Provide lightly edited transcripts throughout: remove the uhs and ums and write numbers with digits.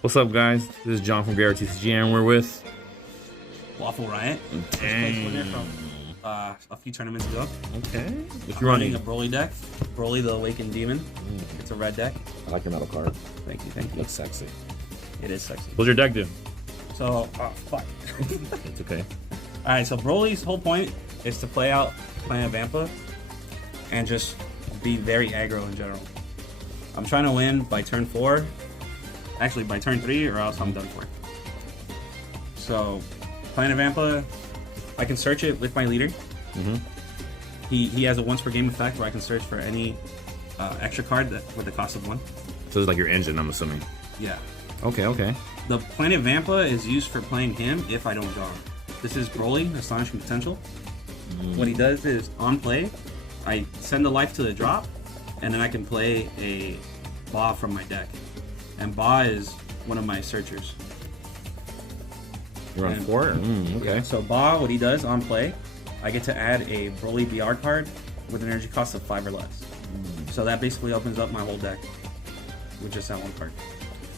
What's up, guys? This is John from Dbmtcg, and we're with Waffle Riot. Dang. From a few tournaments ago. Okay. What I'm you running? a Broly deck. Broly the Awakened Demon. It's a red deck. I like your metal card. Thank you, thank you. Looks sexy. It is sexy. What's your deck do? So, fuck. It's okay. Alright, so Broly's whole point is to play out Planet Vampa and just be very aggro in general. I'm trying to win by turn 4. Actually, by turn 3, or else I'm done for. So, Planet Vampa, I can search it with my leader. He has a once per game effect where I can search for any extra card with the cost of 1. So it's like your engine, I'm assuming. Yeah. Okay. The Planet Vampa is used for playing him if I don't draw. This is Broly, Astonishing Potential. What he does is, on play, I send a life to the drop, and then I can play a Ba from my deck. And Ba is one of my searchers. You're on 4? Okay. Yeah, so Ba, what he does on play, I get to add a Broly BR card with an energy cost of 5 or less. So that basically opens up my whole deck with just that one card.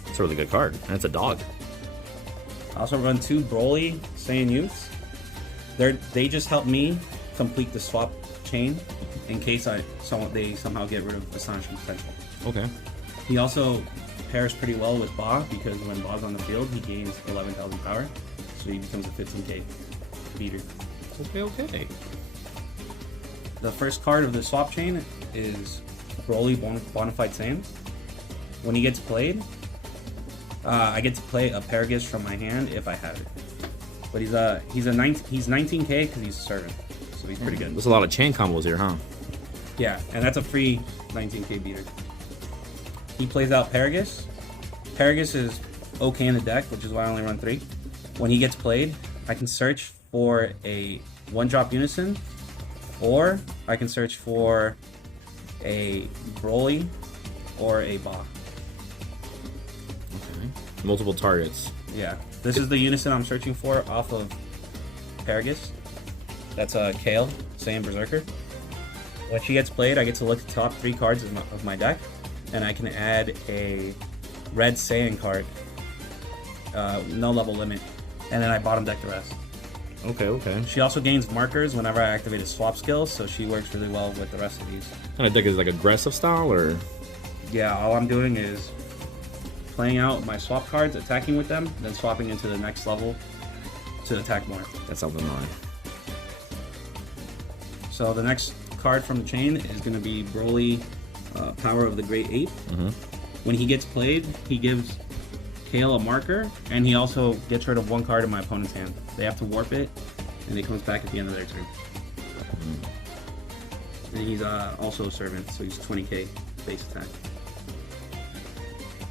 It's a really good card, and it's a dog. I also run 2 Broly Saiyan Youths. They just help me complete the swap chain in case they somehow get rid of Astonishing Potential. Okay. He also pairs pretty well with Ba because when Ba's on the field, he gains 11,000 power, so he becomes a 15k beater. Okay. The first card of the swap chain is Broly Bonafide Saiyan. When he gets played, I get to play a Paragus from my hand if I have it. But he's 19k because he's a servant, so he's pretty good. There's a lot of chain combos here, huh? Yeah, and that's a free 19k beater. He plays out Paragus. Paragus is okay in the deck, which is why I only run 3. When he gets played, I can search for a 1-drop Unison, or I can search for a Broly or a Ba. Okay. Multiple targets. Yeah, this is the Unison I'm searching for off of Paragus. That's a Kale, Saiyan Berserker. When she gets played, I get to look at the top 3 cards of my deck, and I can add a red Saiyan card, no level limit, and then I bottom deck the rest. Okay. She also gains markers whenever I activate a swap skill, so she works really well with the rest of these. Kind of deck is like aggressive style, or? Yeah, all I'm doing is playing out my swap cards, attacking with them, then swapping into the next level to attack more. That sounds annoying. So the next card from the chain is going to be Broly, Power of the Great Ape. When he gets played, he gives Kale a marker, and he also gets rid of 1 card in my opponent's hand. They have to warp it, and it comes back at the end of their turn. And he's also a servant, so he's 20k base attack.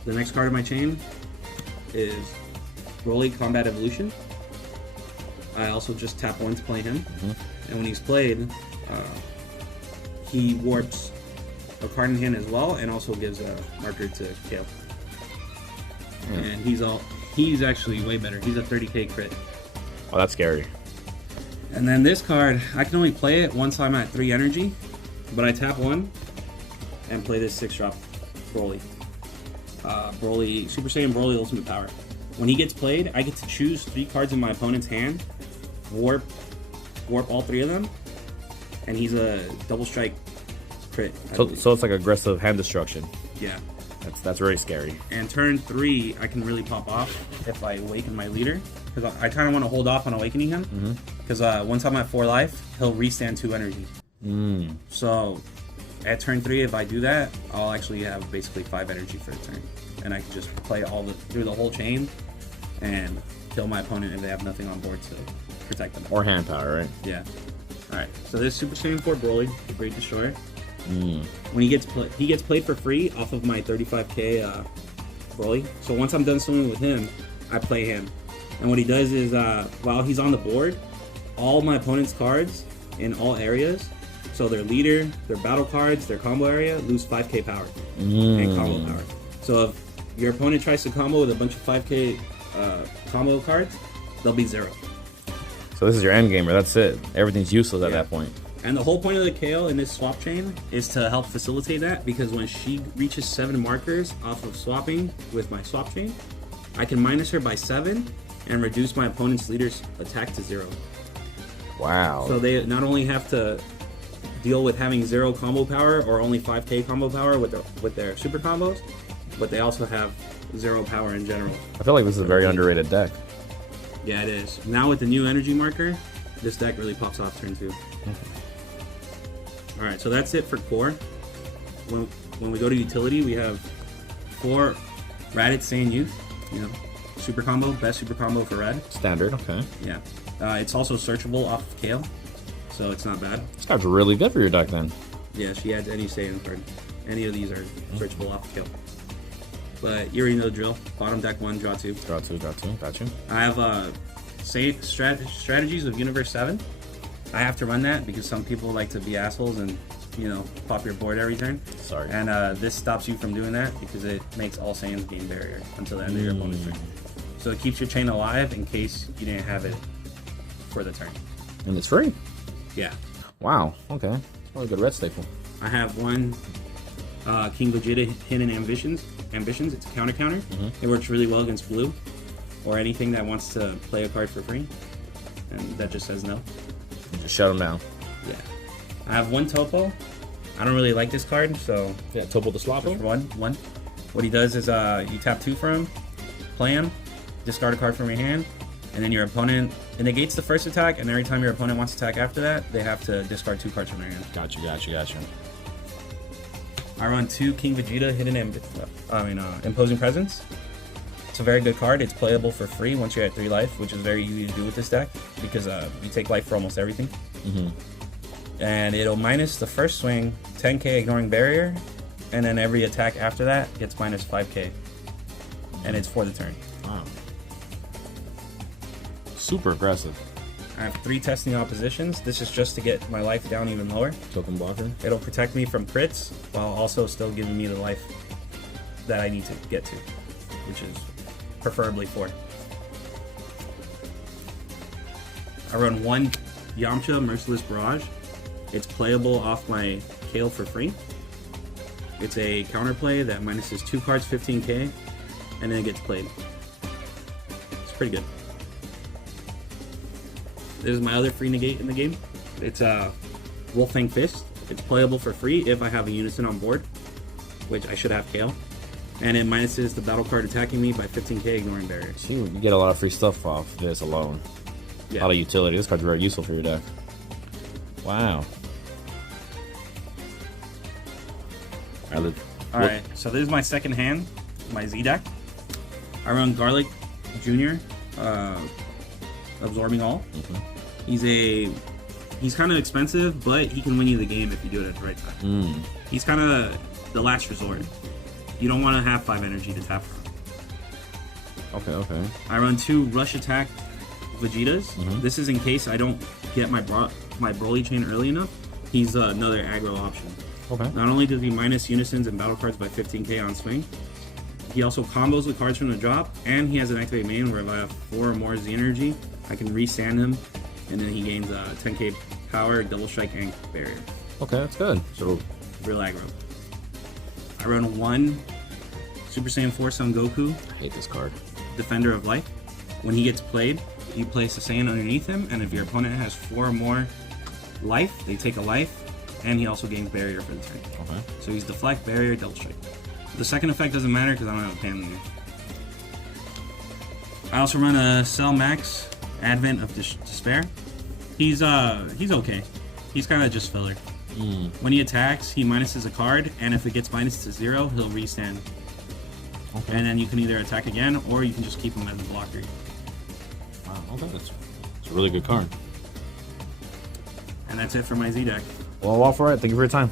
The next card of my chain is Broly Combat Evolution. I also just tap 1 to play him, and when he's played, he warps a card in hand as well, and also gives a marker to Kale. And he's actually way better. He's a 30k crit. Oh, that's scary. And then this card, I can only play it once I'm at 3 energy, but I tap 1 and play this 6-drop Broly. Super Saiyan Broly Ultimate Power. When he gets played, I get to choose 3 cards in my opponent's hand, warp all 3 of them, and he's a double strike crit. So it's like aggressive hand destruction. Yeah. That's very scary. And turn 3, I can really pop off if I awaken my leader, because I kind of want to hold off on awakening him, because once I'm at 4 life, he'll restand 2 energy. So at turn 3, if I do that, I'll actually have basically 5 energy for a turn, and I can just play through the whole chain and kill my opponent if they have nothing on board to protect them. Or hand power, right? Yeah. All right. So this Super Saiyan 4 Broly, the Great Destroyer. When he gets played for free off of my 35k Broly. So once I'm done swimming with him, I play him. And what he does is, while he's on the board, all my opponent's cards in all areas, so their leader, their battle cards, their combo area, lose 5k power and combo power. So if your opponent tries to combo with a bunch of 5k combo cards, they'll be 0. So this is your end gamer. That's it. Everything's useless at that point. And the whole point of the Kale in this swap chain is to help facilitate that, because when she reaches 7 markers off of swapping with my swap chain, I can minus her by 7 and reduce my opponent's leader's attack to 0. Wow. So they not only have to deal with having 0 combo power or only 5k combo power with their super combos, but they also have 0 power in general. I feel like this is a very underrated deck. Yeah, it is. Now with the new energy marker, this deck really pops off turn 2. Alright, so that's it for core. When we go to utility, we have 4 Riot Saiyan Youth. You know, super combo, best super combo for red. Standard, okay. Yeah. It's also searchable off of Kale, so it's not bad. This card's really good for your deck then. Yeah, she adds any Saiyan card. Any of these are searchable off of Kale. But you already know the drill. Bottom deck 1, draw 2. Draw 2, got you. I have strategies of Universe 7. I have to run that because some people like to be assholes and, you know, pop your board every turn. Sorry. And this stops you from doing that because it makes all Saiyans gain barrier until the end of your opponent's turn. So it keeps your chain alive in case you didn't have it for the turn. And it's free? Yeah. Wow, okay. Really good red staple. I have 1 King Vegeta Hidden Ambitions. It's a counter. It works really well against blue or anything that wants to play a card for free. And that just says no. Just shut them down. Yeah. I have 1 Topo. I don't really like this card, so Yeah, Topo the Sloppo. just one. What he does is you tap 2 for him, play him, discard a card from your hand, and then your opponent, it negates the first attack, and every time your opponent wants to attack after that, they have to discard 2 cards from their hand. Gotcha. I run 2 King Vegeta Imposing Presence. It's a very good card. It's playable for free once you're at 3 life, which is very easy to do with this deck because you take life for almost everything. And it'll minus the first swing 10k ignoring barrier, and then every attack after that gets minus 5k, and it's for the turn. Wow. Super aggressive. I have 3 testing oppositions. This is just to get my life down even lower. Token blocker. It'll protect me from crits while also still giving me the life that I need to get to, which is preferably 4. I run 1 Yamcha Merciless Barrage. It's playable off my Kale for free. It's a counterplay that minuses 2 cards, 15k, and then it gets played. It's pretty good. This is my other free negate in the game. It's a Wolfang Fist. It's playable for free if I have a Unison on board, which I should have Kale. And it minuses the battle card attacking me by 15k, ignoring barriers. So you get a lot of free stuff off this alone. Yeah. A lot of utility. This card's very useful for your deck. Wow. Alright, so this is my second hand, my Z deck. I run Garlic Jr., Absorbing All. He's kind of expensive, but he can win you the game if you do it at the right time. He's kind of the last resort. You don't want to have 5 energy to tap from. Okay. I run 2 Rush Attack Vegetas. This is in case I don't get my Broly chain early enough. He's another aggro option. Okay. Not only does he minus Unisons and battle cards by 15k on swing, he also combos with cards from the drop, and he has an activate main where if I have 4 or more Z energy, I can re-sand him, and then he gains 10k power, double strike, and barrier. Okay, that's good. So Real aggro. I run 1 Super Saiyan 4 Son Goku, I hate this card. Defender of Life. When he gets played, you place a Saiyan underneath him, and if your opponent has 4 or more life, they take a life, and he also gains barrier for the turn. Okay. So he's deflect, barrier, double strike. The second effect doesn't matter because I don't have a pan in there. I also run a Cell Max Advent of Despair. He's okay. He's kind of just filler. When he attacks, he minuses a card, and if it gets minus to 0, he'll restand. Okay. And then you can either attack again, or you can just keep him as a blocker. Wow, okay, that's a really good card. And that's it for my Z deck. Well, Waffle, thank you for your time.